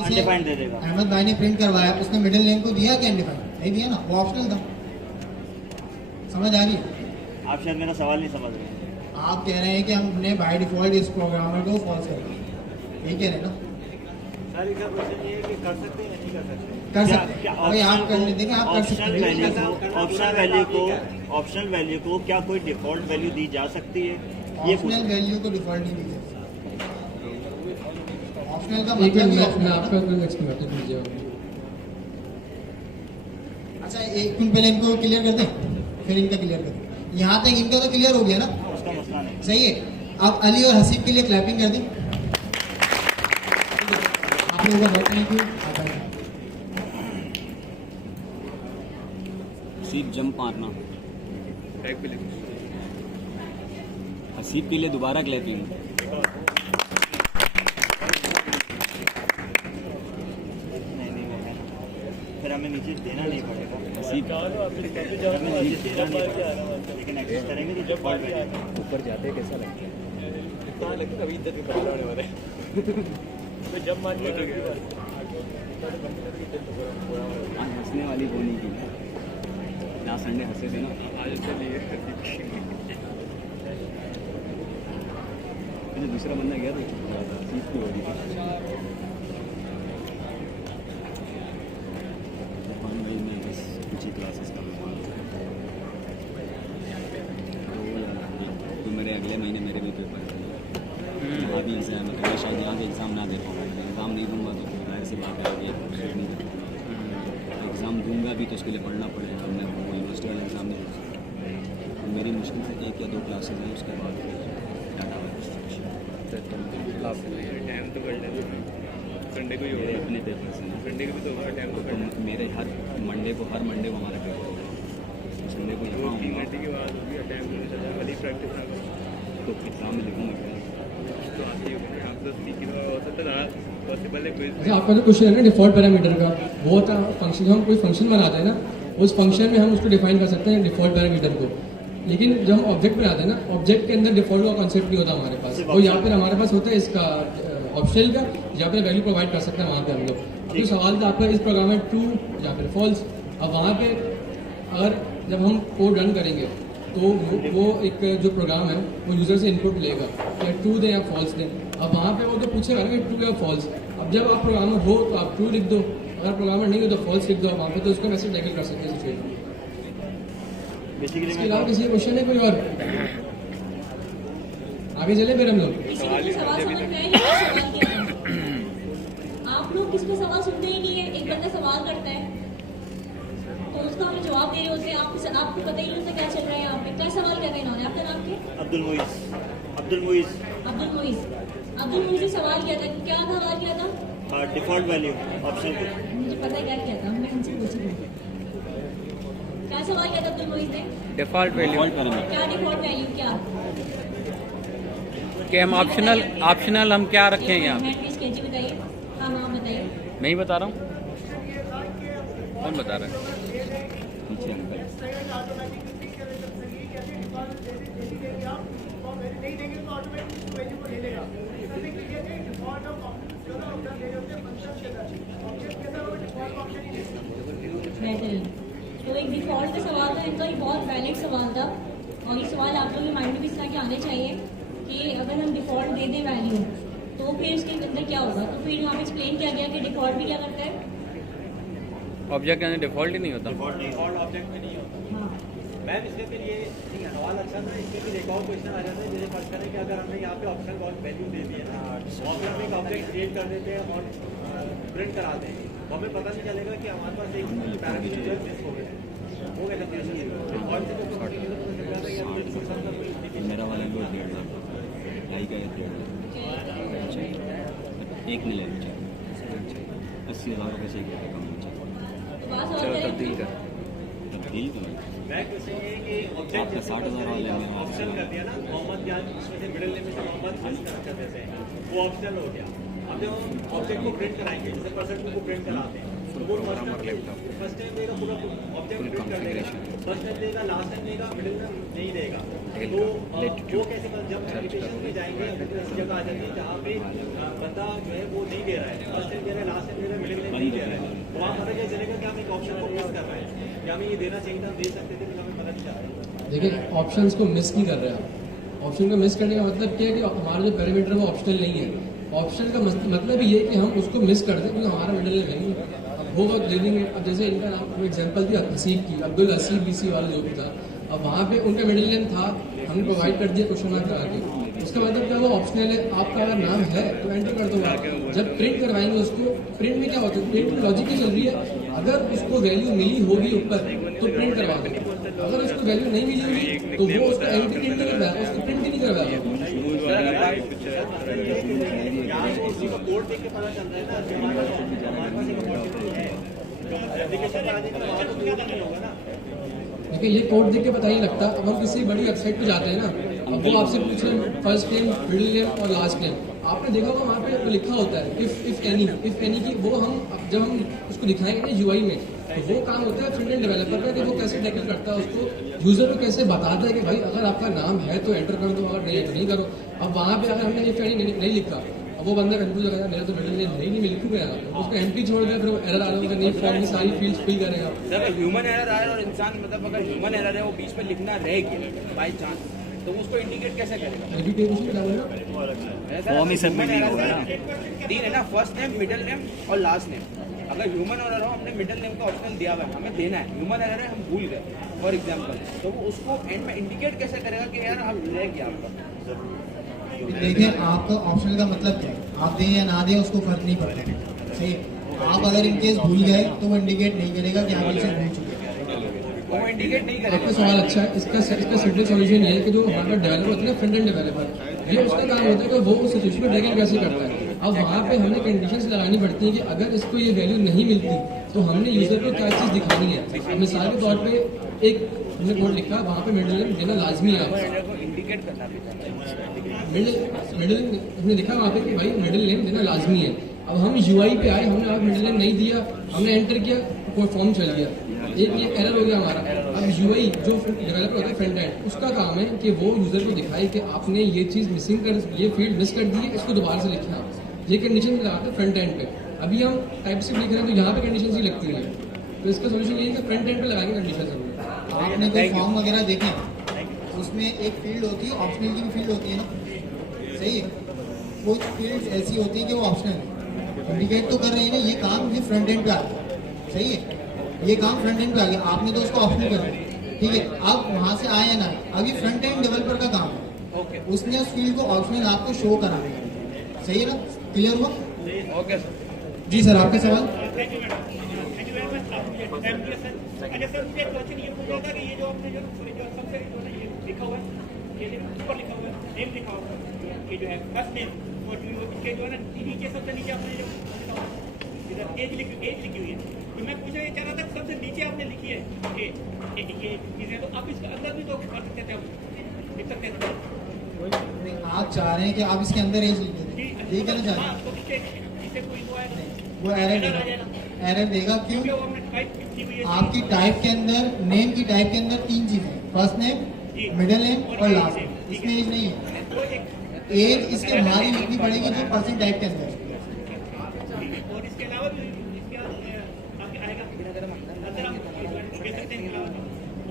Undefined दे देगा। अहमद भाई ने प्रिंट करवाया, उसने मिडिल नेम को दिया क्या अनडिफाइंड? नहीं दिया ना, वो ऑप्शनल था। समझ आ रही है? आप शायद मेरा सवाल नहीं समझ रहे हैं। आप कह रहे हैं कि हमने बाय डिफॉल्ट इस प्रोग्रामर को फॉल्स कर दिया, यही कह रहे हैं ना? सर इसका क्वेश्चन ये है कि कर सकते हैं या नहीं कर सकते? कर सकते हैं भाई, आप करने देंगे, आप कर सकते हैं। ऑप्शनल वैल्यू को क्या कोई डिफॉल्ट वैल्यू दी जा सकती है? ये ऑप्शनल वैल्यू को डिफॉल्ट नहीं दी जाती। ऑप्शनल का एक मतलब मिनट ही मैं ऑप्शनल आपका कोई एक्सप्लेनेशन दीजिए। अच्छा, एक मिनट पहले इनको क्लियर कर दें, फिर इनका क्लियर कर दें। यहाँ तक इनका तो क्लियर हो गया ना? उसका मसला नहीं। सही है। आप अली और हसीब के लिए क्लैपिंग कर दें। आप लोगों का बहुत थैंक यू। हसीब जंप मारना, हसीब के लिए दोबारा क्लैपिंग। फिर हमें नीचे देना नहीं पड़ेगा। हसीब हमें नीचे देना नहीं पड़ेगा, लेकिन एक्सेस करेंगे तो डिफॉल्ट वैल्यू ऊपर जाते कैसा लगता है? कभी इज्जत नहीं पकड़ होने वाले जब मान लिया आज हंसने वाली बोली की लास्ट संडे हंसे थे ना। आज चलिए दूसरा बंदा गया तो हसीब की हो रही थी। भाई मैं बस कुछ ही क्लासेस का तो मेरे अगले महीने मेरे भी पेपर हैं। यहाँ भी एग्ज़ाम है, मैं शायद यहाँ पे एग्ज़ाम ना दे पाऊँगा। एग्ज़ाम नहीं दूंगा तो जाहिर सी बात है कि नहीं दे पाऊँगा। एग्ज़ाम दूंगा भी तो उसके लिए पढ़ना पड़ेगा। मैं वो यूनिवर्सिटी वाला एग्ज़ाम नहीं दे सकता। मेरी मुश्किल से 1 या 2 क्लासेज हैं, उसके बाद डाटा टाइम तो कर लेंगे संडे को ही मेरे होगा। अपने पेपर्स हैं। संडे को भी तो होगा, टाइम तो कर लेंगे। मेरे हर मंडे को हमारा पेपर होगा। संडे को यहाँ 3 आऊँगा घंटे के बाद भी टाइम नहीं चल जाएगा। खाली प्रैक्टिस ना करो तो एग्ज़ाम में लिखूँगा क्या? तो आती है आप तो सीख ही हो सकता था पॉसिबल है कोई। अच्छा, आपका जो क्वेश्चन है ना डिफॉल्ट पैरामीटर का, वो होता है फंक्शन। हम कोई फंक्शन बनाते हैं ना, उस फंक्शन में हम उसको डिफाइन कर सकते हैं डिफॉल्ट पैरामीटर को। लेकिन जब हम ऑब्जेक्ट बनाते हैं ना, ऑब्जेक्ट के अंदर डिफॉल्ट का कॉन्सेप्ट नहीं होता हमारे पास। वो यहाँ पर हमारे पास होता है इसका ऑप्शनल का, जहाँ पर वैल्यू प्रोवाइड कर सकते हैं वहाँ पे हम लोग। तो सवाल था आपका इस प्रोग्राम में ट्रू या फिर फॉल्स। अब वहाँ पे अगर जब हम कोड रन करेंगे तो वो एक जो प्रोग्राम है वो यूज़र से इनपुट लेगा या ट्रू दें या फॉल्स दें। अब वहाँ पे वो तो पूछेगा ना कि ट्रू या फॉल्स। अब जब आप प्रोग्रामर हो तो आप ट्रू लिख दो, अगर प्रोग्रामर नहीं हो तो फॉल्स लिख दो। आप वहाँ पे तो उसका मैसेज टैकल कर सकते हैं सिचुएशन। इसके अलावा किसी क्वेश्चन है कोई और? आगे चले फिर हम लोग। किसी को भी सवाल समझ में आया या सवाल क्या है? आप लोग किसको सवाल सुनते ही नहीं है। एक बंदा सवाल करता है तो उसका हमें जवाब दे रहे होते हैं। आपको पता ही नहीं होता क्या चल रहा है यहाँ पे। क्या सवाल कर रहे हैं इन्होंने? आपका नाम क्या? अब्दुल मुइज़ अब्दुल मुइज़ ने सवाल किया था। क्या सवाल किया था? हाँ, डिफॉल्ट वैल्यू ऑप्शन की। मुझे पता है क्या किया था, मैं उनसे पूछी थी। क्या सवाल किया था अब्दुल मुइज़ ने? डिफॉल्ट वैल्यू क्या डिफॉल्ट वैल्यू क्या? कि हम ऑप्शनल हम क्या रखें यहाँ? जी बताइए। हाँ हाँ बताइए। मैं ही बता रहा हूँ, कौन बता रहा है? पीछे अंकल तो एक डिफॉल्ट का सवाल था इनका, ये बहुत वैलिड सवाल था। और ये सवाल आप लोगों के माइंड में भी इस तरह के आने चाहिए कि अगर हम डिफॉल्ट दे दें वैल्यू तो फिर इसके अंदर क्या होगा। तो फिर यहाँ पे एक्सप्लेन किया गया कि डिफॉल्ट भी क्या करता है। ऑब्जेक्ट यानी डिफॉल्ट ही नहीं होता। डिफॉल्ट ऑब्जेक्ट में नहीं होता। हाँ मैम इसमें फिर ये सवाल अच्छा था, इसमें फिर एक और क्वेश्चन आ जाता है। जैसे फर्स्ट करें कि अगर हमने यहाँ पे ऑप्शन वैल्यू दे दी है ना, वहाँ पे हम एक ऑब्जेक्ट क्रिएट कर देते हैं और प्रिंट कराते हैं, तो हमें पता नहीं चलेगा कि हमारे पास एक पैरामीटर जो है मिस हो गया। वो क्या करते हैं मेरा वाला को 1.5 लाख ढाई का 1.5 लाख एक नहीं लेना चाहिए। 80,000 रुपये से 1 रुपये कम होना चाहिए। तो बात और चलो है तब्दील कर। तब्दील तो नहीं। मैं क्वेश्चन ये है कि ऑब्जेक्ट आपका 60,000 वाला है, मेरा ऑप्शन कर दिया ना, मोहम्मद या इसमें से मिडिल नेम में से मोहम्मद कर देते हैं, वो ऑप्शनल हो गया। अब जब हम ऑब्जेक्ट को प्रिंट कराएंगे, जैसे परसेंट को प्रिंट कराते हैं, तो वो फर्स्ट टाइम देगा पूरा ऑब्जेक्ट प्रिंट कर देगा, फर्स्ट टाइम देगा, लास्ट टाइम देगा, मिडिल में नहीं देगा। तो वो कैसे जब एप्लीकेशन में जाएंगे ऐसी जगह आ जाती है जहाँ पे बंदा जो है वो नहीं दे रहा है, फर्स्ट टाइम दे रहा है, लास्ट टाइम चलेगा कि हम एक ऑप्शन को मिस कर रहे हैं, कि हमें ये देना चाहिए था, हम दे सकते थे, लेकिन हमें पता नहीं चला। देखिए ऑप्शंस को मिस नहीं कर रहे आप। ऑप्शन को मिस करने का मतलब क्या है कि हमारा जो पैरामीटर है वो ऑप्शनल नहीं है। ऑप्शन का मतलब ये है कि हम उसको मिस कर दें क्योंकि हमारा मिडल नेम नहीं है। अब वो वक्त दे देंगे। अब जैसे इनका नाम एग्जाम्पल दिया हसीब की, अब्दुल हसीब BC वाला जो भी था, अब वहाँ पे उनका मिडिल नेम था, हमने प्रोवाइड कर दिया क्वेश्चन मार्क लगा के। उसका मतलब क्या, वो ऑप्शनल है। आपका अगर नाम है तो एंटर कर दो आप। जब प्रिंट करवाएंगे उसको, प्रिंट में क्या होता है, प्रिंट में लॉजिक ही चल रही है। अगर उसको वैल्यू मिली होगी ऊपर तो प्रिंट करवा दो, अगर उसको वैल्यू नहीं मिली होगी तो वो उसको एंट्री प्रिंट नहीं करवाएगा, उसको प्रिंट ही नहीं करवाएगा। कोड देख के पता चलता है ना कि हमारे पास एक अपॉर्चुनिटी है, एप्लीकेशन बनाने के बाद तो क्या करना होगा ना। देखिए ये कोड देख के पता ही लगता। अब हम किसी बड़ी वेबसाइट पे जाते हैं ना, अब वो आपसे पूछ रहे हैं फर्स्ट नेम, मिडिल नेम और लास्ट नेम। आपने देखा होगा वहाँ पे लिखा होता है इफ एनी की। वो हम जब हम उसको दिखाएंगे ना UI में, तो वो काम होता है फ्रंट एंड डेवलपर का कि वो कैसे टैकल करता है उसको, यूजर को कैसे बताता है कि भाई अगर आपका नाम है तो एंटर कर दो, अगर नहीं है तो नहीं करो। अब वहाँ पे अगर हमने इफ एनी नहीं लिखा, अब वो बंदा कंफ्यूज हो गया, मेरा तो मिडिल नेम नहीं लिख गया, उसको एम्प्टी छोड़ दिया, फिर एरर आ रहा होगा, नहीं फॉर्म की सारी फील्ड्स फिल करेगा। जब ह्यूमन एरर आए और इंसान मतलब अगर ह्यूमन एरर है वो बीच में लिखना रह गया बाई चांस, तो उसको इंडिकेट कैसे करेगा? अभी कोई कुछ नहीं डालना। फॉर्म ही सबमिट नहीं होगा ना। 3 है ना, फर्स्ट नेम, मिडिल नेम और लास्ट नेम। अगर ह्यूमन एरर हो, हमने मिडिल नेम का ऑप्शनल दिया हुआ है, हमें देना है। ह्यूमन एरर है, हम भूल गए फॉर एग्जाम्पल, तो वो उसको एंड में इंडिकेट कैसे करेगा कि यार आप रह गया आपका? देखिए आपका ऑप्शनल का मतलब क्या है, आप दें या ना दें उसको फर्क नहीं पड़ता, सही है। आप अगर इनकेस भूल गए तो वो इंडिकेट नहीं करेगा कि आप इसे भूल चुके हैं। वो इंडिकेट नहीं आपका करेगा। सवाल अच्छा है। इसका सिंपल सॉल्यूशन ये है कि जो हमारा डेवलपर होता है ना, फ्रंट एंड डेवलपर, ये उसका काम होता है कि वो उस सिचुएशन को टैकल कैसे करता है। अब वहाँ पे हमें कंडीशंस लगानी पड़ती है कि अगर इसको ये वैल्यू नहीं मिलती तो हमने यूजर को क्या चीज़ दिखानी है। मिसाल के तौर पे एक हमने कोड लिखा, वहाँ पे मिडिल नेम देना लाजमी है। को इंडिकेट करना भी चाहता है। मिडिल हमने लिखा वहाँ पे कि भाई मिडिल नेम देना लाजमी है। अब हम UI पे आए, हमने आप मिडिल नेम नहीं दिया, हमने एंटर किया, कोई फॉर्म चल गया, एक ये एरर हो गया हमारा। अब UI जो डेवलपर होता है फ्रंट एंड, उसका काम है कि वो यूजर को दिखाए कि आपने ये चीज़ मिसिंग कर, ये फील्ड मिस कर दी है, इसको दोबारा से लिखना। ये कंडीशन लगाते हैं फ्रंट एंड पे। अभी हम टाइप से लिख रहे हैं तो यहाँ पे कंडीशन ही लगती है। तो इसका सोल्यूशन ये है कि फ्रंट एंड पे लगाएंगे कंडीशन। आपने कोई फॉर्म वगैरह देखे, उसमें एक फील्ड होती है, ऑप्शनल की भी फील्ड होती है ना, सही है। कुछ फील्ड्स ऐसी होती है कि वो ऑप्शनल है, इंडिकेट तो कर रही है ना, ये काम ये फ्रंट एंड पे आ गया, सही है। ये काम फ्रंट एंड पे आ गया, आपने तो उसको ऑप्शनल कर दिया, ठीक है। अब वहाँ से आए ना, अभी फ्रंट एंड डेवलपर का काम है, उसने उस फील्ड को ऑप्शनल आपको शो करा, सही है ना, क्लियर हुआ? Okay sir. जी सर, आपके सवाल। अच्छा सर, मुझे क्वेश्चन ये पूछना था कि ये जो आपने जो सबसे जो है ये लिखा हुआ है, ये ऊपर लिखा हुआ है, नेम लिखा हुआ है, ये जो है फर्स्ट नेम, और इसके जो है ना नीचे सबसे नीचे आपने जो इधर एज लिखी हुई है, तो मैं पूछना ये चाह रहा था सबसे नीचे आपने लिखी है ये चीज़ें, तो आप इसके अंदर भी तो कर सकते थे, लिख सकते थे। आप चाह रहे हैं कि आप इसके अंदर एज लिखें, ये कहना चाह रहे हैं? तो इससे कोई वो आएगा, वो एरर देगा, एरर देगा क्यों? क्योंकि वो हमने टाइप की हुई है। आपकी टाइप के अंदर, नेम की टाइप के अंदर 3 चीजें, फर्स्ट नेम, मिडिल नेम और लास्ट नेम, इसमें एज नहीं है। एज इसके बाहर ही लिखनी पड़ेगी जो पर्सन टाइप के अंदर। और इसके अलावा भी इसके आपके आएगा अंदर हम दे सकते हैं,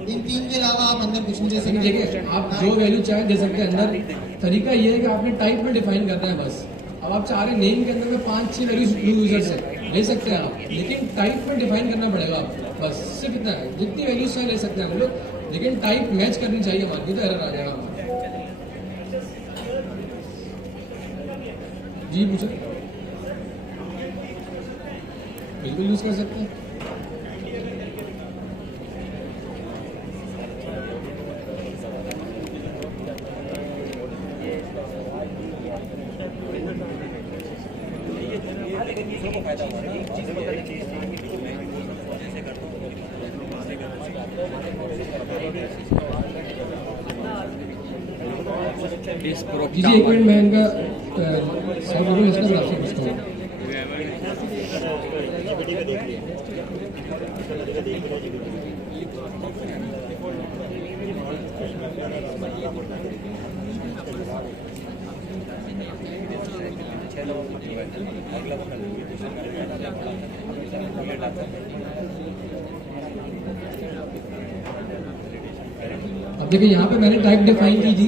इन 3 के अलावा आप अंदर कुछ नहीं दे लेकिन सकते। देखिए आप जो वैल्यू चाहे दे सकते हैं अंदर। तरीका ये है कि आपने टाइप में डिफाइन करना है बस। अब आप चाह रहे हैं नेम के अंदर में 5-6 वैल्यूज यूजर से ले सकते हैं आप, लेकिन टाइप में डिफाइन करना पड़ेगा आपको, बस सिर्फ इतना है। जितनी वैल्यूज चाहे ले सकते हैं हम लोग, लेकिन टाइप मैच करनी चाहिए हमारी, तो एरर आ जाएगा हमारा। जी पूछो, बिल्कुल यूज कर सकते हैं। दूसरों को फायदा हुआ ना, चीज़ें बताने की जी एक मिनट, मैं इनका सवाल इसका आपसे पूछता हूँ। अगला अब देखिए यहाँ पे मैंने टाइप डिफाइन की थी,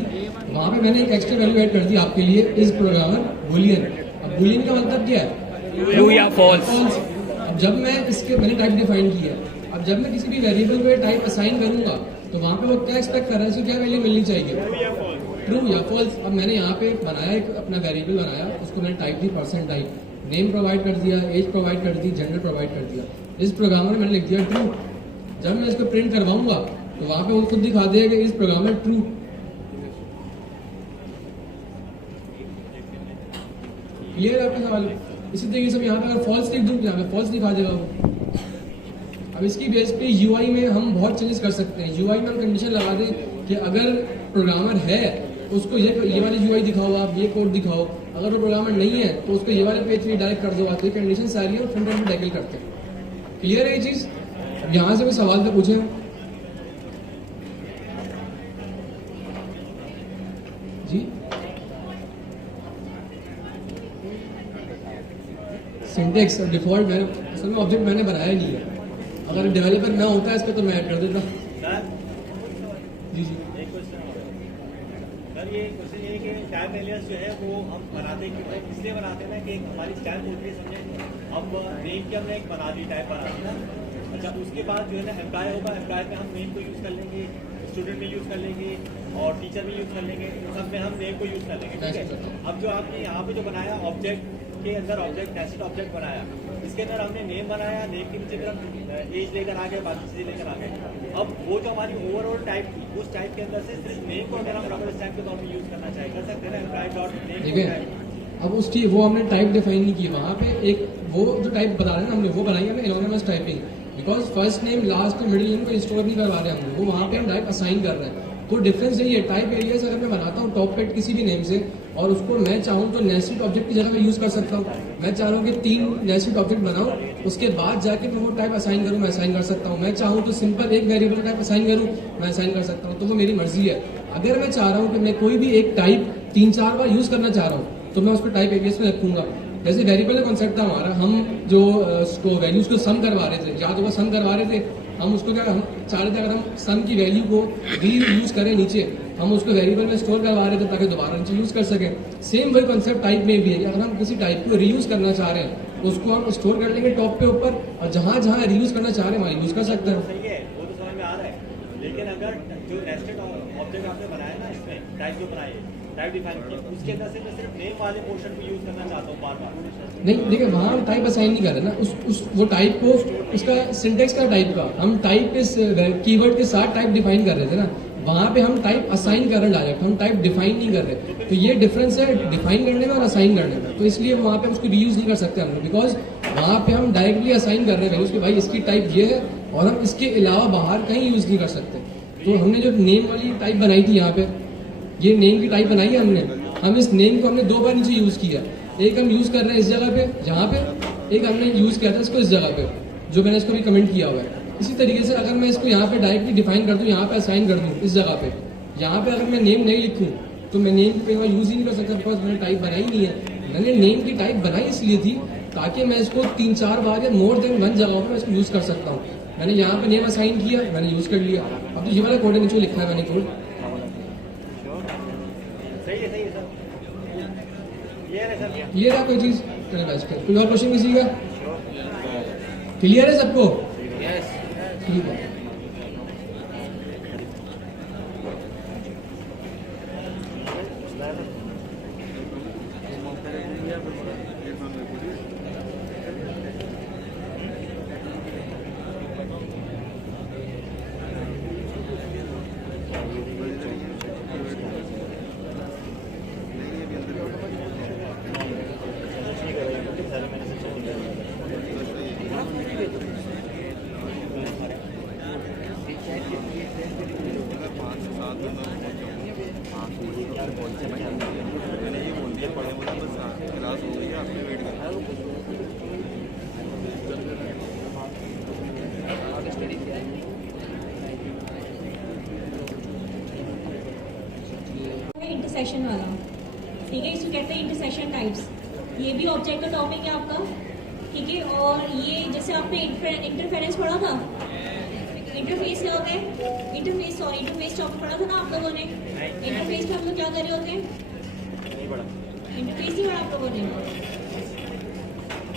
वहाँ पे मैंने एक एक्स्ट्रा वैल्यू ऐड कर दी आपके लिए, इज प्रोग्रामर बूलियन। अब बूलियन का मतलब क्या है? ट्रू या false। अब जब मैं इसके मैंने टाइप डिफाइन की है, अब जब मैं किसी भी वेरिएबल पे टाइप असाइन करूंगा तो वहाँ पे वो क्या एक्सपेक्ट कर रहा है, इसको क्या वैल्यू मिलनी चाहिए, ट्रू या फॉल्स। अब मैंने यहाँ पे बनाया एक अपना वेरिएबल बनाया, उसको मैंने टाइप दी परसेंट टाइप, नेम प्रोवाइड कर दिया, एज प्रोवाइड कर दी, जेंडर प्रोवाइड कर दिया। इस प्रोग्रामर मैंने लिख दिया ट्रू। जब मैं इसको प्रिंट करवाऊंगा तो वहाँ पे वो खुद दिखा देगा कि इस प्रोग्रामर ट्रू। क्लियर है आपका सवाल? इसी तरीके से यहाँ पे अगर फॉल्स लिख दूँ, यहाँ पे फॉल्स दिखा देगा वो। अब इसकी बेस पे यूआई में हम बहुत चेंजेस कर सकते हैं। यूआई में हम कंडीशन लगा दें कि अगर प्रोग्रामर है उसको ये वाली यूआई दिखाओ, आप ये कोड दिखाओ। अगर वो प्रोग्रामर नहीं है तो उसको ये वाले पेज पे डायरेक्ट कर दो। आप ये कंडीशन सारी है फ्रंट एंड पे टैकल करते हैं। क्लियर है ये चीज? अब यहाँ से कोई सवाल तो पूछे जी। सिंटेक्स और डिफॉल्ट में असल में ऑब्जेक्ट मैंने बनाया नहीं है। अगर डेवलपर ना होता है इस पर तो मैं ऐड कर देता। जी जी एक क्वेश्चन सर, ये क्वेश्चन ये है कि टाइप एलियास जो है वो हम बनाते क्यों, इसलिए बनाते हैं ना कि हमारी टाइप होती है, समझे। अब नेम की हमने एक बना दी, टाइप बना दी ना। अच्छा, उसके बाद जो है ना एम्प्लॉय होगा, एम्प्लॉय में हम नेम को यूज़ कर लेंगे, स्टूडेंट में यूज़ कर लेंगे और टीचर में यूज़ कर लेंगे, सब में हम नेम को यूज़ कर लेंगे, ठीक है। अब जो आपने यहाँ पे जो बनाया ऑब्जेक्ट के अंदर ऑब्जेक्ट नेस्टेड ऑब्जेक्ट बनाया, इसके अंदर हमने नेम बनाया, नेम के नीचे फिर हम एज लेकर आ गए, बाकी चीजें लेकर आ गए। अब वो जो हमारी ओवरऑल टाइप थी, उस टाइप के अंदर से सिर्फ नेम को अगर हम रबर स्टैम्प के तौर पर यूज करना चाहे कर सकते हैं ना, एम्प्लॉय डॉट नेम। ठीक है, अब उसकी वो हमने टाइप डिफाइन नहीं की। वहाँ पे एक वो जो टाइप बता रहे हैं ना हमने, वो बनाई है ना anonymous typing, because first name last middle name को स्टोर नहीं करवा रहे हम, वो वहाँ पे हम टाइप असाइन कर रहे हैं। तो डिफरेंस यही है, टाइप एरियाज अगर मैं बनाता हूँ टॉप पेट किसी भी नेम से और उसको मैं चाहूँ तो नेस्टेड ऑब्जेक्ट की जगह मैं यूज कर सकता हूँ। मैं चाह रहा हूँ कि 3 नेस्टेड ऑब्जेक्ट बनाऊँ, उसके बाद जाके मैं वो टाइप असाइन करूँ, मैं असाइन कर सकता हूँ। मैं चाहूँ तो सिंपल एक वेरिएबल टाइप असाइन करूँ, मैं असाइन कर सकता हूँ। तो वो मेरी मर्जी है। अगर मैं चाह रहा हूँ कि मैं कोई भी एक टाइप 3-4 बार यूज करना चाह रहा हूँ तो मैं उसको टाइप एरियाज में रखूंगा। जैसे वेरिएबल का कॉन्सेप्ट था हमारा, हम जो उसको वैल्यूज को सम करवा रहे थे, याद होगा सम करवा रहे थे हम उसको, क्या हम चाह रहे थे अगर हम सम की वैल्यू को री यूज करें नीचे, हम उसको वेरिएबल में स्टोर करवा रहे थे ताकि दोबारा नीचे यूज कर सकें। सेम वही कॉन्सेप्ट टाइप में भी है। अगर हम किसी टाइप को रीयूज करना चाह रहे हैं उसको हम स्टोर कर लेंगे टॉप पे ऊपर, और जहां जहां रीयूज करना चाह रहे हैं वहां यूज कर सकते हैं। सही है, वो तो समझ में आ रहा है। लेकिन अगर जो नेस्टेड ऑब्जेक्ट आपने बनाया ना, इसमें टाइप जो बनाए, टाइप डिफाइन किया, उसके अंदर से मैं सिर्फ नेम वाले पोर्शन को यूज करना चाहता हूँ बार बार। नहीं देखिए, वहाँ हम टाइप असाइन नहीं कर रहे ना, उस वो टाइप को, उसका सिंटेक्स का टाइप का हम टाइप के कीवर्ड के साथ टाइप डिफाइन कर रहे थे ना, वहाँ पे हम टाइप असाइन कर रहे हैं डायरेक्ट, हम टाइप डिफाइन नहीं कर रहे। तो ये डिफरेंस है डिफाइन करने में और असाइन करने में। तो इसलिए वहाँ पे हम उसको रीयूज नहीं कर सकते हम लोग, बिकॉज वहाँ पे हम डायरेक्टली असाइन कर रहे हैं वैल्यूज कि भाई इसकी टाइप ये है और हम इसके अलावा बाहर कहीं यूज नहीं कर सकते। तो हमने जो नेम वाली टाइप बनाई थी यहाँ पे, ये नेम की टाइप बनाई है हमने, हम इस नेम को हमने 2 बार नीचे यूज किया। एक हम यूज कर रहे हैं इस जगह पे, यहाँ पे, एक हमने यूज किया था इसको इस जगह पे, जो मैंने इसको भी कमेंट किया हुआ है। इसी तरीके से अगर मैं इसको यहाँ पे डायरेक्टली डिफाइन कर दूँ, यहाँ पे असाइन कर दूँ इस जगह पे, यहाँ पे अगर मैं नेम नहीं लिखूँ तो मैं नेम पे यूज ही नहीं कर सकता, बिकॉज मैंने टाइप बनाई नहीं है। मैंने नेम की टाइप बनाई इसलिए थी ताकि मैं इसको 3-4 बार या मोर देन 1 जगहों पे मैं इसको यूज कर सकता हूँ। मैंने यहाँ पे नेम असाइन किया, मैंने यूज कर लिया। अब तो ये वाला कोड नीचे लिखा है मैंने कोड। सही है सर, क्लियर है सर। क्लियर है कोई चीज? चलिए बस कर, कोई और क्वेश्चन किसी का? क्लियर है सबको? यस। ठीक है। इंटरसेक्शन वाला, ठीक है, इसको कहते हैं इंटरसेक्शन टाइप्स। ये भी ऑब्जेक्ट का टॉपिक है आपका, ठीक है। और ये जैसे आपने इंटरफेरेंस पढ़ा था, इंटरफेस क्या होता है, इंटरफेस टॉपिक पढ़ा था ना आप लोगों ने। इंटरफेस पे हम लोग क्या कर रहे होते हैं, इंटरफेस ही पढ़ा आप लोगों ने,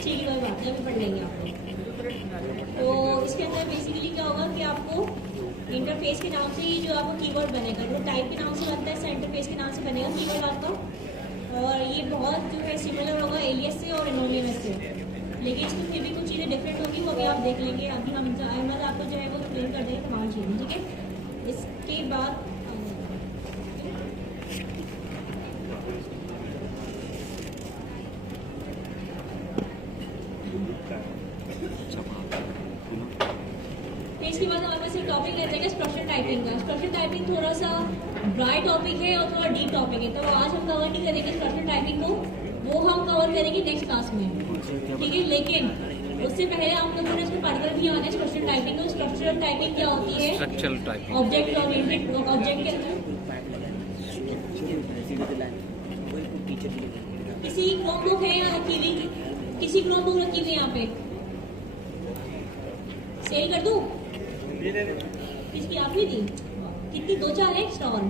ठीक है कोई बात नहीं, अभी पढ़ लेंगे आप लोग। तो इसके अंदर बेसिकली क्या होगा कि आपको इंटरफेस के नाम से ही जो आपको कीवर्ड बनेगा, जो टाइप के नाम से बनता है, इंटरफेस के नाम से बनेगा कीवर्ड आपका। और ये बहुत जो है सिमिलर होगा एलियस से और एनोनिमस से, लेकिन इसमें फिर भी कुछ चीज़ें डिफरेंट होगी, वो भी आप देख लेंगे। अभी हम अहमद आपको जो है वो एक्सप्लेन कर देंगे तमाम चीज़ें, ठीक है। इसके बाद हमारे पास एक टॉपिक लेते हैं स्ट्रक्चर टाइपिंग का। स्ट्रक्चर टाइपिंग थोड़ा सा ड्राई टॉपिक है और थोड़ा डीप टॉपिक है, तो आज हम कवर नहीं करेंगे स्ट्रक्चर टाइपिंग को, वो हम कवर करेंगे नेक्स्ट क्लास में, ठीक है। लेकिन उससे पहले आप लोगों ने इसको पढ़कर भी आना है स्ट्रक्चर टाइपिंग को। स्ट्रक्चरल टाइपिंग क्या होती है, structural typing object oriented, object के अंदर किसी क्रोमबुक है या रखी हुई, किसी क्रोमबुक रखी हुई यहाँ पे सेल कर दूं, किसकी आप ही थी, कितनी 2-4 है स्टॉल।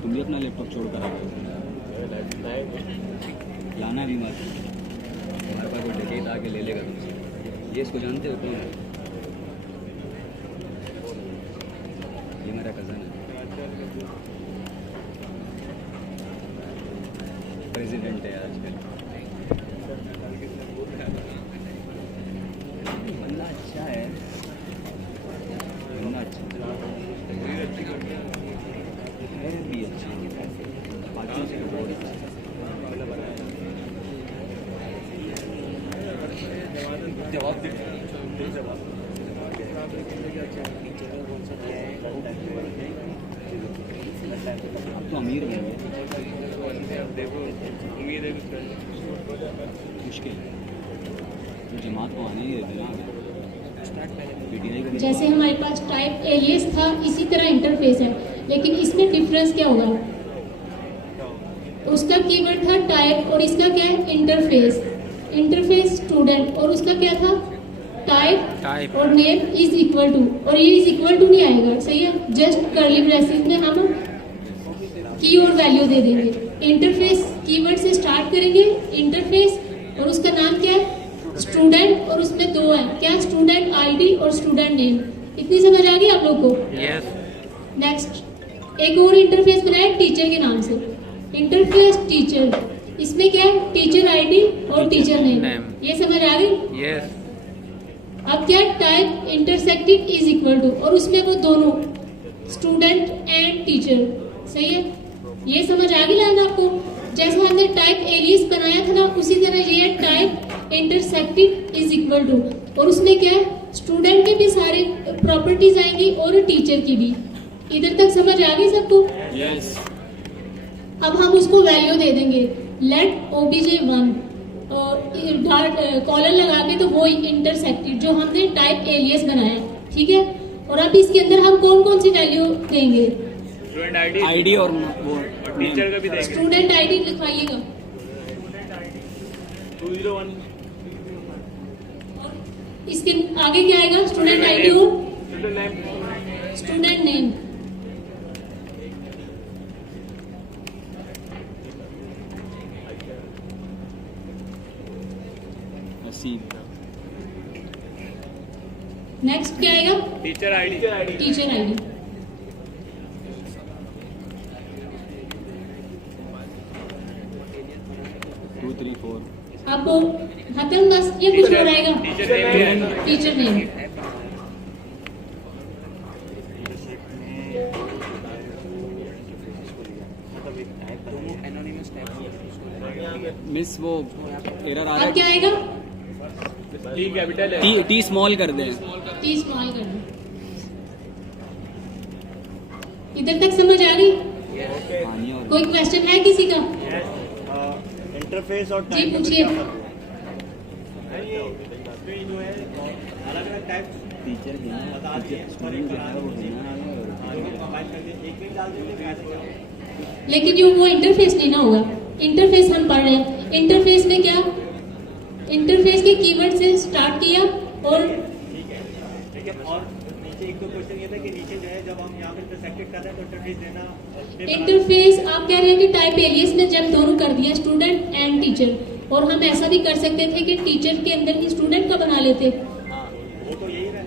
तुम भी अपना लैपटॉप छोड़ कर आओ, लाना भी मत, हमारे पास कोई डकैत आके ले लेगा तुमसे। ये इसको जानते हो कौन है? ये मेरा कज़न है, प्रेसिडेंट है आजकल। बंदा अच्छा है, बंदा अच्छा है भी अच्छा है, बाकी से बहुत अच्छा है। जवाब दे अब तो अमीर बन गए, मुश्किल है तो जमात को आने ही देते ना। जैसे हमारे पास टाइप एलियस था, इसी तरह इंटरफेस है, लेकिन इसमें डिफरेंस क्या होगा, उसका कीवर्ड था टाइप और इसका क्या है इंटरफेस। इंटरफेस स्टूडेंट और उसका क्या था टाइप और नेम इज इक्वल टू, और ये इज इक्वल टू नहीं आएगा, सही है, जस्ट कर्ली ब्रेसेस में हम की और वैल्यू दे देंगे। इंटरफेस कीवर्ड से स्टार्ट करेंगे, इंटरफेस और उसका नाम क्या है स्टूडेंट, और उसमें 2 है क्या, स्टूडेंट आईडी और स्टूडेंट नेम। इतनी समझ आ गई आप लोग को? यस। नेक्स्ट एक और इंटरफेस बनाया टीचर के नाम से, इंटरफेस टीचर, इसमें क्या है टीचर आईडी और टीचर नेम, ये समझ आ गई? यस। अब क्या type intersected is equal to, और उसमें वो दोनों स्टूडेंट एंड टीचर, सही है, ये समझ आ गई लाइन आपको? जैसे हमने टाइप एलियस बनाया था ना, उसी तरह ये type intersected is equal to, और उसमें क्या है स्टूडेंट के भी सारे प्रॉपर्टीज आएंगी और टीचर की भी। इधर तक समझ आ गई सबको? यस। अब हम उसको वैल्यू दे देंगे, लेट obj1 और कॉलर लगा के, तो वो इंटरसेक्टेड जो हमने टाइप एलियस बनाया, ठीक है। और अब इसके अंदर हम कौन कौन सी वैल्यू देंगे, स्टूडेंट आईडी और वो टीचर का भी देंगे। स्टूडेंट आईडी लिखवाइएगा, 201 इसके आगे क्या आएगा स्टूडेंट आईडी और स्टूडेंट नेम। नेक्स्ट क्या आएगा टीचर आईडी, टीचर आईडी। अब खत्म, बस ये कुछ और आएगा टीचर नेम। एनोनिमस मिस वो एरर आ रहा अब क्या आएगा? है, टी स्मॉल कर दें। टी स्मॉल कर दो। इधर तक समझ आ गई? कोई क्वेश्चन है किसी का? इंटरफेस और जी पूछिए। ये जो है अलग अलग टाइप टीचर बता दिए और एक बना कंबाइन करके एक में डाल देंगे कैसे क्या होगा? लेकिन जो वो इंटरफेस नहीं ना होगा। इंटरफेस हम पढ़ रहे हैं, इंटरफेस में क्या, इंटरफेस के कीवर्ड से स्टार्ट किया और ठीक है और नीचे एक तो क्वेश्चन ये था कि नीचे जो है जब हम यहाँ पे इंटरसेक्टेड कर रहे हैं तो इंटरफेस देना इंटरफेस आप कह रहे हैं कि टाइप एलियस में जब दोनों कर दिया स्टूडेंट एंड टीचर, और हम ऐसा भी कर सकते थे कि टीचर के अंदर ही स्टूडेंट का बना लेते, हाँ वो तो यही है।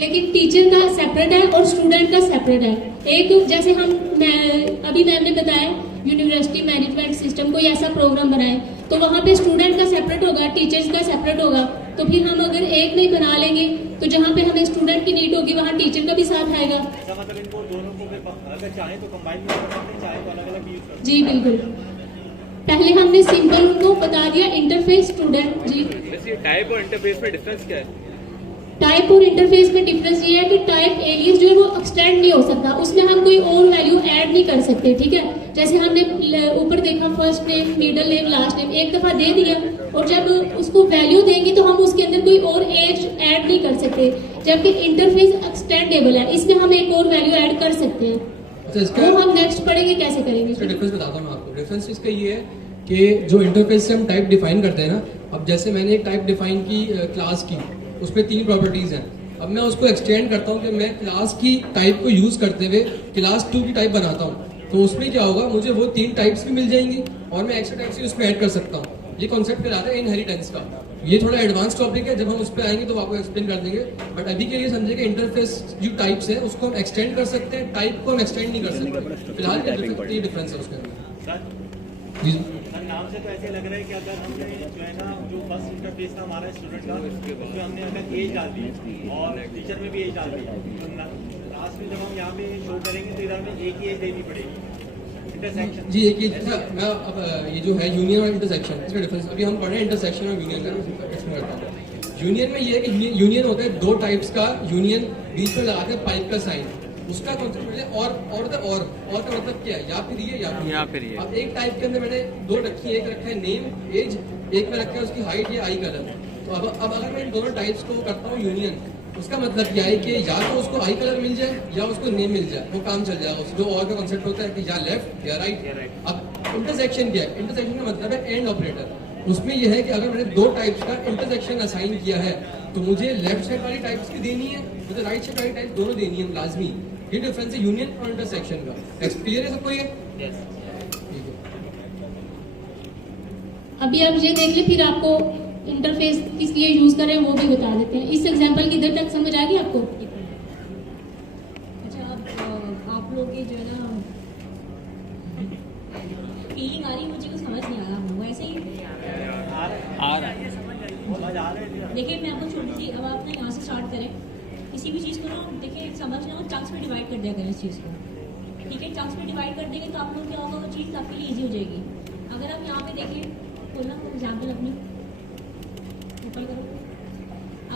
लेकिन टीचर का सेपरेट है और स्टूडेंट का सेपरेट है। एक जैसे अभी मैम ने बताया यूनिवर्सिटी मैनेजमेंट सिस्टम कोई ऐसा प्रोग्राम बनाए तो वहाँ पे स्टूडेंट का सेपरेट होगा, टीचर्स का सेपरेट होगा, तो फिर हम अगर एक नहीं बना लेंगे तो जहाँ पे हमें स्टूडेंट की नीड होगी वहाँ टीचर का भी साथ आएगा। ऐसा मतलब इनको दोनों को अगर चाहे तो कंबाइन भी कर सकते हैं, चाहे तो अलग अलग यूज कर सकते जी बिल्कुल। पहले हमने सिंपल उनको बता दिया इंटरफेस स्टूडेंट। जी टाइप और इंटरफेस में डिफरेंस क्या है? टाइप और इंटरफेस में डिफरेंस ये है कि टाइप एलियस जो है वो एक्सटेंड नहीं हो सकता, उसमें हम कोई और वैल्यू ऐड नहीं कर सकते। ठीक है, जैसे हमने ऊपर देखा first name, middle name, last name एक दफा दे दिया और जब उसको वैल्यू देंगे तो हम उसके अंदर कोई और एज ऐड नहीं कर सकते, जबकि इंटरफेस एक्सटेंडेबल है, इसमें हम एक और वैल्यू ऐड कर सकते हैं। अच्छा, इसका वो हम नेक्स्ट पढ़ेंगे कैसे करेंगे। इसका डिफरेंस बताता हूँ आपको। डिफरेंस इसका ये है कि जो इंटरफेस से हम टाइप डिफाइन करते हैं ना, अब जैसे मैंने एक टाइप डिफाइन की क्लास की, उसमें 3 प्रॉपर्टीज हैं। अब मैं उसको एक्सटेंड करता हूँ कि मैं क्लास की टाइप को यूज करते हुए क्लास 2 की टाइप बनाता हूँ, तो उसमें क्या होगा, मुझे वो 3 टाइप्स भी मिल जाएंगी और मैं एक्स्ट्रा टाइप्स भी उसमें ऐड कर सकता हूँ। ये कॉन्सेप्ट कहलाता है इनहेरिटेंस का। ये थोड़ा एडवांस टॉपिक है, जब हम उस पर आएंगे तो आपको एक्सप्लेन कर देंगे, बट अभी के लिए समझे कि इंटरफेस जो टाइप्स है उसको हम एक्सटेंड कर सकते हैं, टाइप को हम एक्सटेंड नहीं कर सकते। फिलहाल ये डिफरेंस है उसके अंदर। जी सर नाम से तो ऐसे लग रहा है कि अगर हमने जो है ना जो फर्स्ट इंटरफेस था हमारा स्टूडेंट का, उसमें हमने अगर एज डाल दी और टीचर में भी एज डाल दी तो लास्ट में जब हम यहाँ पे शो करेंगे तो इधर में एक ही एज देनी पड़ेगी। इंटरसेक्शन जी एक ये मैं अब ये जो है यूनियन और इंटरसेक्शन, इसका डिफरेंस अभी हम पढ़ रहे हैं इंटरसेक्शन और यूनियन का। एक्सप्लेन करता हूँ। यूनियन में ये है कि यूनियन होता है 2 टाइप्स का यूनियन, बीच में लगाते हैं पाइप का साइन, उसका कॉन्सेप्ट है और का मतलब क्या है, या फिर ये या फिर ये। अब एक टाइप के अंदर मैंने 2 रखी है, एक रखा है नेम एज, एक में रखा है उसकी हाइट या आई कलर। तो अब अगर मैं इन दोनों टाइप्स को करता हूँ यूनियन, उसका मतलब क्या है कि या तो उसको आई कलर मिल जाए या उसको नेम मिल जाए, वो काम चल जाएगा। जो और का कॉन्सेप्ट होता है कि या लेफ्ट या राइट। अब इंटरसेक्शन क्या है, इंटरसेक्शन का मतलब है एंड ऑपरेटर। उसमें यह है कि अगर मैंने 2 टाइप्स का इंटरसेक्शन असाइन किया है तो मुझे लेफ्ट साइड वाली टाइप्स की देनी है, मुझे राइट साइड वाली टाइप दोनों देनी है लाजमी। ये डिफरेंस है यूनियन और इंटरसेक्शन का। क्लियर है सबको ये? ठीक है। अभी आप ये देख ले, फिर आपको इंटरफेस किस लिए यूज करें वो भी बता देते हैं। इस एग्जांपल की इधर तक समझ आ गई आपको? अच्छा आप लोग ये जो है ना फीलिंग आ रही है, मुझे कुछ समझ नहीं आ रहा, वैसे ही देखिए मैं आपको छोटी सी, अब आप ना यहाँ से स्टार्ट करें किसी भी चीज़ को ना, देखिए समझना हो चंक्स में डिवाइड कर दिया करें इस चीज़ को। ठीक है, चंक्स में डिवाइड कर देंगे तो आप लोग क्या होगा, वो चीज़ आपके लिए ईजी हो जाएगी। अगर आप यहाँ पे देखें, खोलना एग्जाम्पल अपनी ओपन करो,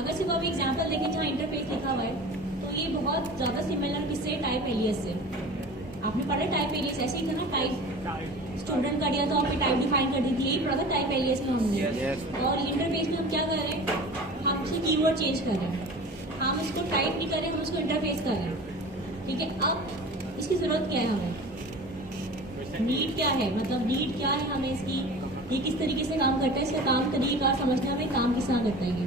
अगर सिर्फ आप एग्जाम्पल देखें जहाँ इंटरफेस लिखा हुआ है तो ये बहुत ज़्यादा सिमिलर किससे, टाइप एलियस से। आपने पढ़ा टाइप एलियस ऐसे ही था ना, टाइप स्टूडेंट का दिया तो आपने टाइप डिफाइन कर दी थी, यही पढ़ा था टाइप एलियस में हमने। और इंटरफेस में हम क्या कर रहे हैं, हम उसके कीवर्ड चेंज कर रहे हैं, हम इसको टाइप नहीं कर रहे, हम उसको इंटरफेस कर रहे हैं। ठीक है, अब इसकी ज़रूरत क्या है हमें, नीड क्या है, मतलब नीड क्या है हमें इसकी, ये किस तरीके से काम करता है, इसका काम तरीका समझना, हमें काम किस तरह करता है ये।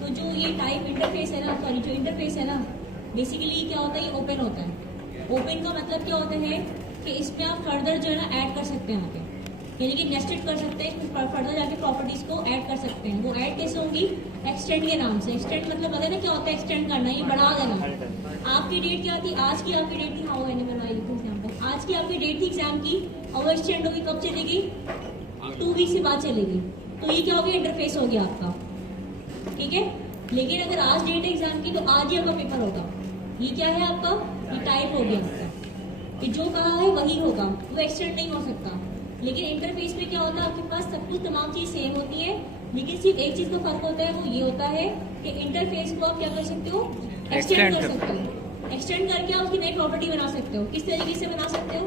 तो जो ये टाइप इंटरफेस है ना, सॉरी जो इंटरफेस है ना, बेसिकली क्या होता है, ये ओपन होता है। ओपन का मतलब क्या होता है कि इसमें आप फर्दर जो है ना ऐड कर सकते हैं, यहाँ पे यानी कि नेस्टेड कर सकते हैं, फर्दर जाके प्रॉपर्टीज को ऐड कर सकते हैं। वो ऐड कैसे होंगी, एक्सटेंड के नाम से। एक्सटेंड मतलब पता है ना क्या होता है, एक्सटेंड करना, ये बढ़ा देना। आपकी डेट क्या थी, आज की आपकी डेट थी, हाँ मैंने बनवाई थी एग्जाम्पल, आज की आपकी डेट थी एग्जाम की, और वो एक्सटेंड होगी कब चलेगी, 2 वीक से बाद चलेगी। तो ये क्या हो गया, इंटरफेस हो गया आपका। ठीक है, लेकिन अगर आज डेट है एग्जाम की तो आज ही आपका पेपर होगा। ये क्या है आपका, ये टाइप हो गया आपका, कि जो कहा है वही होगा, वो एक्सटेंड नहीं हो सकता। लेकिन इंटरफेस में क्या होता है, आपके पास सब कुछ तमाम चीज सेम होती है, लेकिन सिर्फ एक चीज का फर्क होता है, वो ये होता है कि इंटरफेस को आप क्या कर सकते हो, एक्सटेंड कर सकते हो। एक्सटेंड करके आप उसकी नई प्रॉपर्टी बना सकते हो। किस तरीके से बना सकते हो,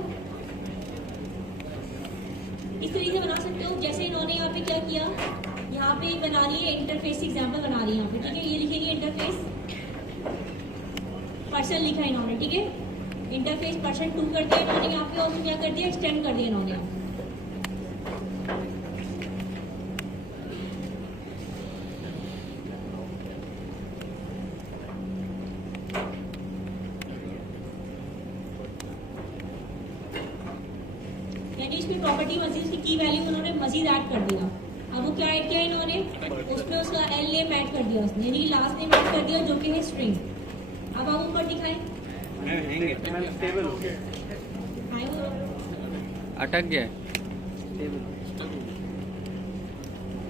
इस तरीके से बना सकते हो, जैसे इन्होंने यहाँ पे क्या किया, यहाँ पे बना रही है इंटरफेस एग्जाम्पल बना रही है यहाँ पे, ठीक है। ये लिखेंगे इंटरफेस पर्सन लिखा है इन्होंने, ठीक है। इंटरफेस पर्सन 2 कर दिया इन्होंने यहाँ पे, और उसको क्या कर दिया, एक्सटेंड कर दिया इन्होंने। यानी इसमें प्रॉपर्टी मजीद, इसकी की वैल्यू उन्होंने मजीद ऐड कर दिया। अब वो क्या ऐड किया इन्होंने, उसमें उसका एल नेम ऐड कर दिया उसने, यानी लास्ट नेम ऐड कर दिया जो कि है स्ट्रिंग। अब आप ऊपर दिखाएं, अटक गया है,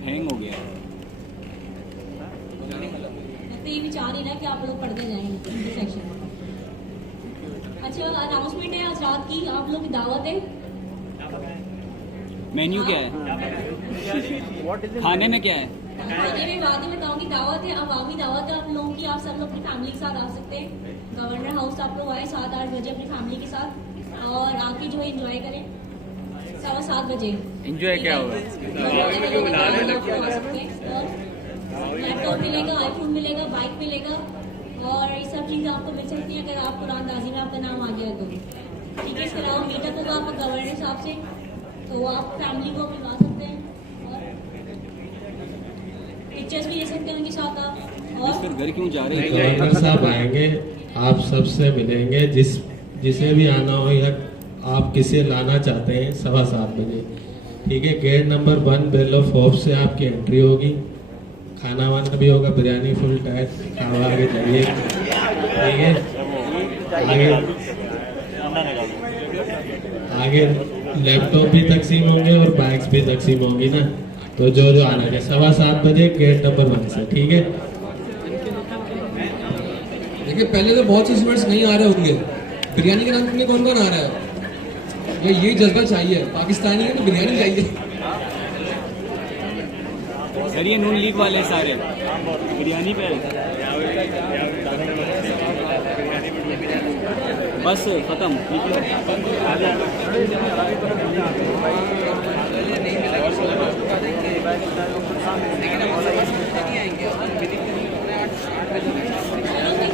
हैंग हो गया। तो ये विचार ही ना कि आप लोग पढ़ते जाएंगे सेक्शन। अच्छा, अनाउंसमेंट है आज रात की, आप लोग की दावत है। मेन्यू क्या है, खाने में क्या है? खाने में बाद में बताऊंगी। दावत है, अवामी दावत है आप लोगों की, आप सब लोग अपनी फैमिली के साथ आ सकते हैं। गवर्नर हाउस आप लोग आए 7-8 बजे अपनी फैमिली के साथ, और आके जो है एंजॉय करें 7:15 बजे। एंजॉय क्या होगा? लैपटॉप मिलेगा, आईफोन मिलेगा, बाइक मिलेगा, और ये सब चीज़ें आपको मिल सकती हैं अगर आप कुरानदाजी में आपका नाम आ गया तो, ठीक है। इसके अलावा मीटअप होगा आपका गवर्नर साहब से, तो आप फैमिली को मिलवा सकते हैं, और पिक्चर्स भी ले सकते हैं उनके साथ आप। और फिर घर क्यों जा रहे हैं? गवर्नर साहब आएंगे, आप सबसे मिलेंगे, जिसे भी आना हो या आप किसे लाना चाहते हैं 7:15 बजे, ठीक है। Gate number 1 bell of hope से आपकी एंट्री होगी। खाना वाना भी होगा, बिरयानी फुल टाइट, खावा आगे जाइए, ठीक है। आगे लैपटॉप भी तकसीम होंगे और बैग्स भी तकसीम होंगी ना, तो जो आना है 7:15 बजे गेट नंबर 1 से, ठीक है। देखिए पहले तो बहुत से स्टूडेंट्स नहीं आ रहे होंगे, बिरयानी के नाम में कौन कौन आ रहा है? ये जज्बा चाहिए, पाकिस्तानी है तो बिरयानी चाहिए। सर ये नून लीग वाले सारे बिरयानी पे बस खत्म,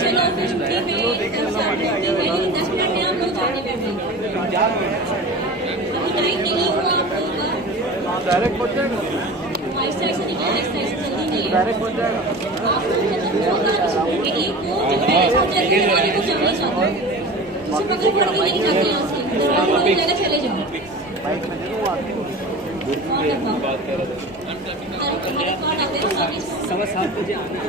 चलो फिर छुट्टी में 10 मिनट में आप लोग जाने में अभी टाइम नहीं हुआ आप लोगों का, आहिस्ता आहिस्ता निकलिए, आहिस्ता आहिस्ता, जल्दी नहीं है। आप लोग खत्म होगा एक को जल्दी हमारे को चलने जाओ, किसी पकड़ पकड़ के नहीं जाते यहाँ से, दरवाजे जगह चले जाओ। हमारे कार्ड आते हैं 7:15 बजे आना।